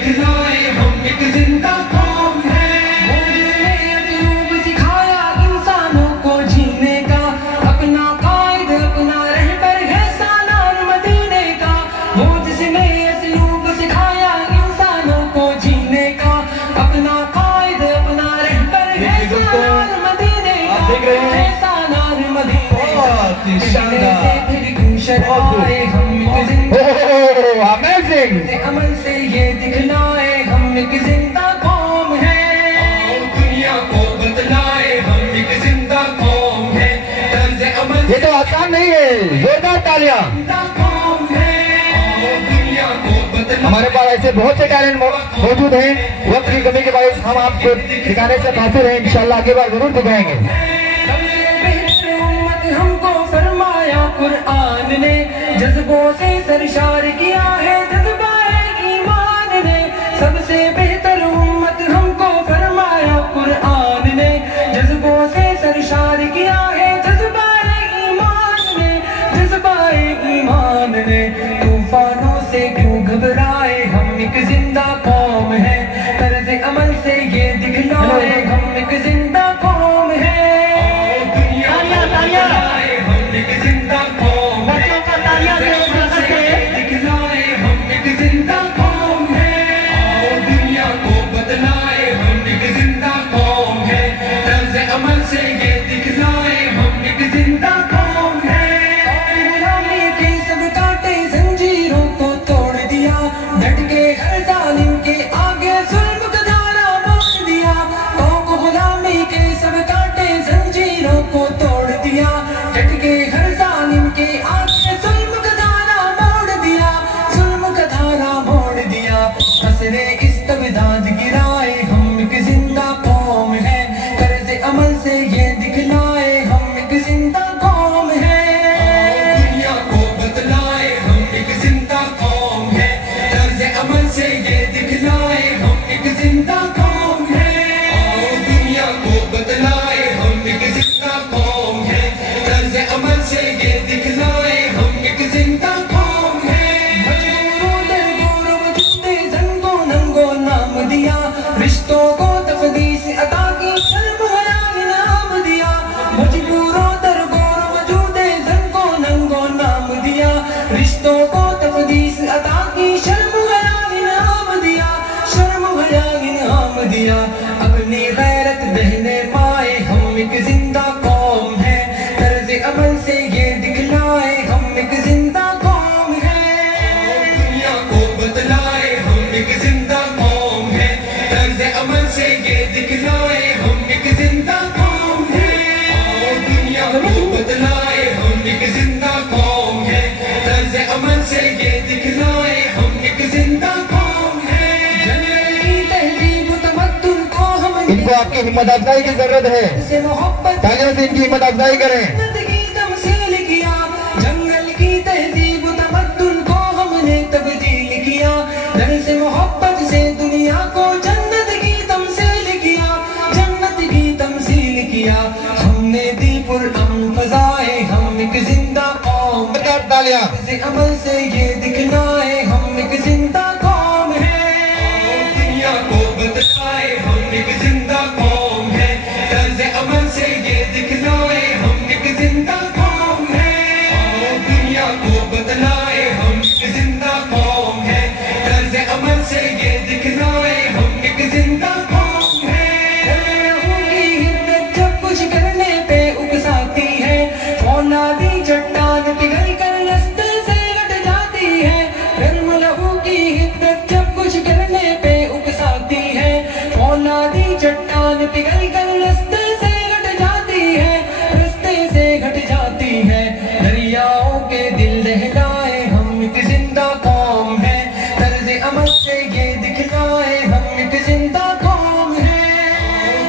दिखलाए हम एक जिंदा कौम है। जिसने असलूब सिखाया इंसानों को जीने का, अपना कायद अपना रहबर है सालार मदीने का। वो जिसने असलूब सिखाया इंसानों को जीने का, अपना कायद अपना रहबर है सालार मदीने का। है सालार मदीने का। से फिर क्यों शर्माए हम एक जिंदा Amazing! अमल से ये दिखलाए हम एक जिंदा कौम है। दुनिया को बतलाए हम एक जिंदा कौम है। तर्ज अमल ये तो आसान नहीं है, जोरदार तालियां। जिंदा कौम है। दुनिया को बतलाए। हमारे पास ऐसे बहुत से टैलेंट मौजूद हैं। वक्त की कमी के बावजूद हम आपको दिखाने से कासिर हैं। इंशाल्लाह आगे बार जरूर दिखाएंगे। सबसे बेहतर उम्मत हमको फरमाया कुरआन ने, जज्बों से सरशार किया है जज्बाए ईमान ने। सबसे बेहतर उम्मत हमको फरमाया कुरआन ने, जज्बों से सरशार किया है जज्बाए ईमान ने। जज्बाए ईमान ने। तूफानों से क्यों घबराए हम एक जिंदा कौम है। तर्ज अमल से ये दिखलाए हम एक जिंदा कौम है। दुनिया को बतलाए हम एक जिंदा कौम है। दिखलाए हम एक जिंदा कौम है। दुनिया को बतलाए हम एक जिंदा कौम है। तर्ज अमल से ये दिखलाए हम एक जिंदा कौम है। गुलामी के सब कांटे जंजीरों को तोड़ दिया, डट के हर जालिम के आगे जुल्म का धारा मोड़ दिया। गुलामी के सब कांटे जंजीरों को तोड़ दिया, डट के हर जालिम के आगे जुल्म का धारा मोड़ दिया। जुल्म का धारा मोड़ दिया। असरे इस्तबदाद गिराए हम एक जिंदा कौम है। कर्ज अमल से ये दिखलाए हम एक जिंदा कौम है। दुनिया को बतलाए हम एक जिंदा कौम है। कर्ज अमल से ये दिखलाए हम एक जिंदा कौम है। दुनिया को बतलाए हम एक जिंदा कौम है। कर्ज अमल से ये दिखलाए हम एक जिंदा कौम है। मजबूरों दर गोर वजूदे जंगो नंगो नाम दिया, रिश्तों को तकदीस अता की शर्म हया इनाम दिया। मजबूरों दर गोर वजूदे जंगो नंगो नाम दिया, रिश्तों को तकदीस अता की शर्म हया इनाम दिया। शर्म हया इनाम दिया। अपनी गैरत बहने पाए हम एक जिंदा कौम है। तर्ज अमल से ये दिखलाए हम एक जिंदा कौम है। दुनिया को बतलाए हम एक जिंदा कौम है। तर्ज अमल से ये दिखलाए हम एक जिंदा कौम है। दुनिया को बतलाए हम एक जिंदा कौम है। तर्ज अमल से ये दिखलाए हम एक जिंदा कौम है। जंगल की तहजीब तमद्दुन को हम इनको आपकी हिम्मत अफजाई की जरूरत है। से मोहब्बत तालियों से इनकी हिम्मत अफजाई करें। की तमसील किया। जंगल की तहजीब तमद्दुन को हमने तब्दील किया। दर से मोहब्बत से दुनिया को जन्नत की तमसील किया। जन्नत की तमसील किया। हमने दी पुरअमन फज़ाए हम एक जिंदा कौम है। तालियां। तर्ज अमल से ये दिखलाए हम एक जिंदा कौम है। दुनिया को बतलाए हम एक जिंदा कौम है। तर्ज अमल से ये दिखलाए हम एक जिंदा कौम है। दुनिया को बतलाए हम एक जिंदा कौम है। तर्ज अमल से ये दिखलाए हम एक जिंदा कौम है। लोगों की हिम्मत जब कुछ करने पे उकसाती है, फौलादी चट्टान पिघल कर रास्ते से हट जाती है। लहू की हिम्मत जब कुछ करने पे उकसाती है, फौलादी चट्टान पिघल कर रास्ते से हट जाती है। रास्ते से हट जाती है। दरियाओं के दिल दहलाए हम एक जिंदा कौम है। तर्ज अमल से ये दिखलाए हम एक जिंदा कौम है।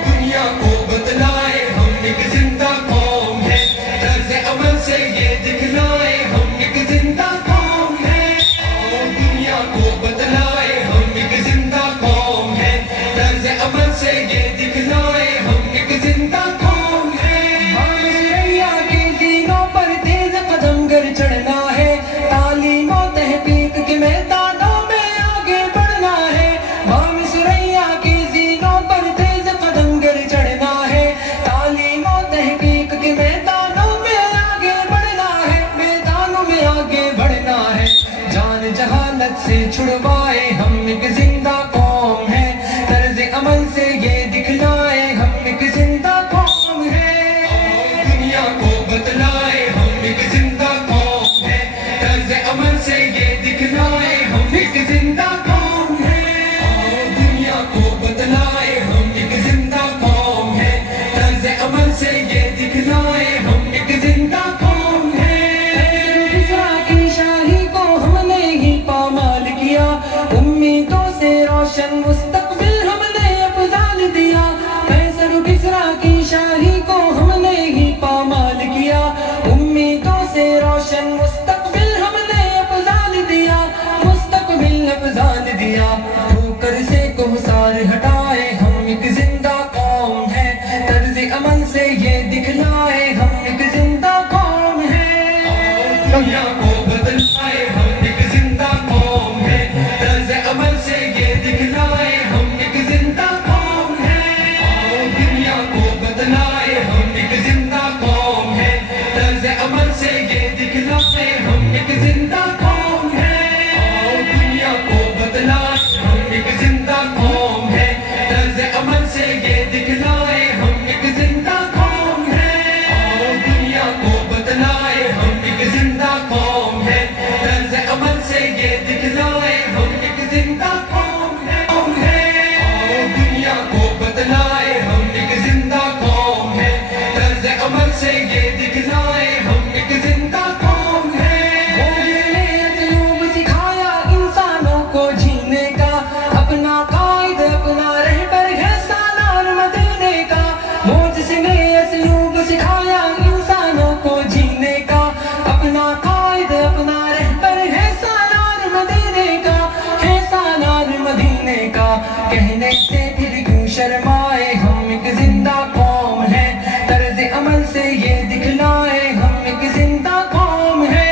दुनिया को बतलाए हम एक जिंदा कौम है। तर्ज अमल से ये दिखलाए हम एक जिंदा कौम है। दुनिया को बतलाए जहालत से छुड़वाए, हम एक जिंदा कौम है। तर्ज अमल से ये दिखलाए, हम एक जिंदा कौम है। दुनिया को बतलाए, हम एक जिंदा कौम है। तर्ज अमल से ये दिखलाए, हम एक जिंदा कौम है। दुनिया को बतलाए, हम एक जिंदा कौम है। तर्ज अमल से ये दिखलाए, हम एक जिंदा कौम है। की शाही को हमने ही पामाल किया, उम्मीदों से रोशन मुस्तकबिल हमने अफजाल दिया। कैसर किसरा की शाही को हमने ही पामाल किया, उम्मीदों से रोशन मुस्तकबिल हमने अफजाल दिया, मुस्तकबिल अफजाल दिया। ठोकर से कोहसार हटाए, हम एक जिंदा कौम है। तर्ज अमल से ये दिखलाए, हम एक जिंदा कौम है। दुनिया को बदलाए, हम एक जिंदा कौम है। तर्ज अमल से ये दिखलाए, हम एक जिंदा कौम है। दुनिया को बदलाए, हम एक जिंदा कौम है। तर्ज अमल से ये दिखलाए, हम एक जिंदा कौम है। दुनिया को बदलाए, हम एक जिंदा कौम है। तर्ज अमल से ये दिखलाए, हम एक जिंदा कौम है। दुनिया को बदलाए, हम एक जिंदा कौम है। तर्ज अमल से ये दिखलाए, हम एक जिंदा कौम है। दुनिया को बदलाए, हम एक जिंदा कौम है। तर्ज अमल से ये दिखलाए, हम एक जिंदा कौम है। जिसने असलूब सिखाया इंसानों को जीने का, अपना कायद अपना रहबर है सालार मदीने का। वो जिसने असलूब सिखाया इंसानों को जीने का, अपना कायद अपना रहबर है सालार मदीने का, है सालार मदीने का। कहने से फिर क्यों शर्माए, हम एक जिंदा कौम है। तर्ज अमल से ये दिखलाए, हम एक जिंदा कौम है।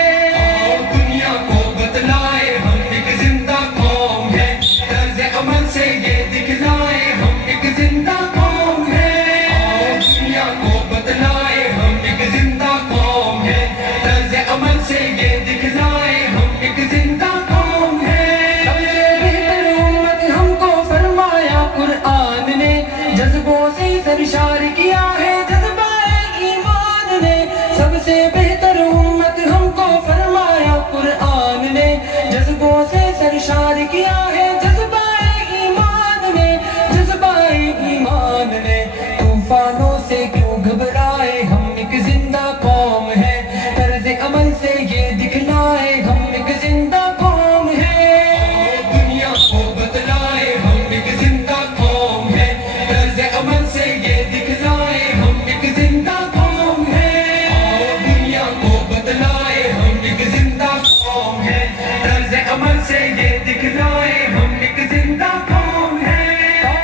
दुनिया को बतलाए, हम एक जिंदा कौम है। तर्ज अमल से ये दिखलाए, हम एक जिंदा कौम है। दुनिया को बतलाए, हम एक जिंदा कौम है। तर्ज अमल से ये दिखलाए, हम एक जिंदा कौम है। सबसे बेहतर उम्मत हमको फरमाया कुरआन ने, जज्बों से सरशार किया है जज्बाए ईमान ने। सबसे बेहतर उम्मत हमको फरमाया कुरआन ने, जज्बों से सरशार किया है जज्बाए ईमान ने, जज्बाए ईमान ने। तूफानों से क्यों घबराए, हम एक जिंदा कौम है। तर्ज अमल से ये दिखलाए, हम एक जिंदा कौम है। दुनिया को बतलाए, हम एक जिंदा कौम है। तर्ज अमल से ये दिखलाए, हम एक जिंदा कौम है। दुनिया को बतलाए, हम एक जिंदा कौम है। तर्ज अमल से ये दिखलाए, हम एक जिंदा कौम है।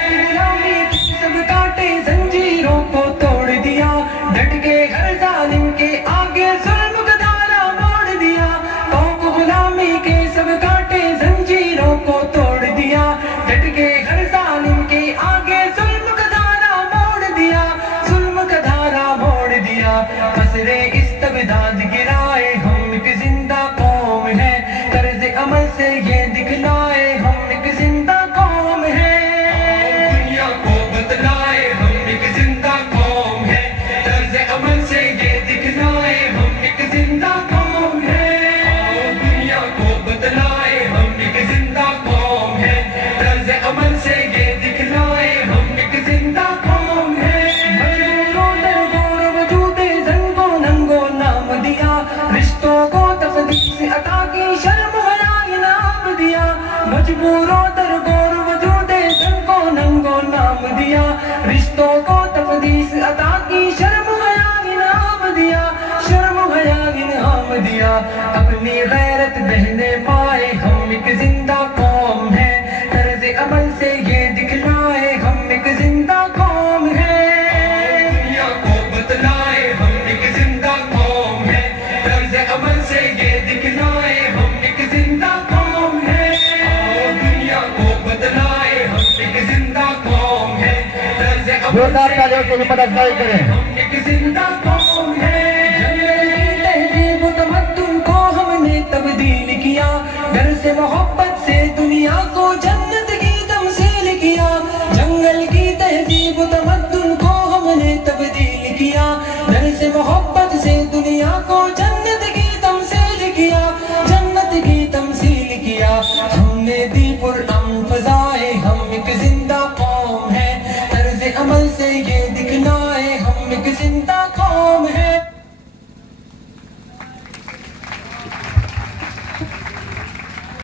गुलामी के सब कांटे जंजीरों को तोड़ दिया, डट के हर जालिम के आगे जुल्म का धारा मोड़ दिया। कौम गुलामी के सब कांटे जंजीरों को तोड़ दिया, डट के हर जालिम के आगे जुल्म का धारा मोड़ दिया, जुल्म का धारा मोड़ दिया। कसरे इस्तबदाद गिराए, हम एक जिंदा कौम है। तर्ज अमल से ये दिखलाए, हम एक जिंदा कौम है। दुनिया को बतलाए, हम एक जिंदा कौम है। तर्ज अमल से ये दिखलाए, हम एक जिंदा कौम है। दुनिया को बतलाए, हम एक जिंदा कौम है। तर्ज अमल से ये दिखलाए, हम एक जिंदा कौम है। मजबूरों दरगोर वजूदे जंगो नंगो नाम दिया, रिश्तों को तकदीर अता की शर्म हया इनाम दिया। मजबूरों दरगोर वजूदे जंगो नंगो नाम दिया, रिश्तों को तकदीर अता की शर्म हया इनाम दिया, शर्म हया इनाम दिया। अपनी गैरत बहने पाए, हम एक जिंदा कौम है। तर्ज अमल से ये दिखलाए, हम एक जिंदा कौम है। दुनिया को बतलाए, हम एक जिंदा कौम है। तर्ज अमल से ये दिखलाए, हम एक जिंदा कौम है। दुनिया को बतलाए, हम एक जिंदा कौम है। तर्ज अमल से हम एक जिंदा कौम है। तहजीब तमद्दुन को हमने तब्दील किया, डर से मोहब्बत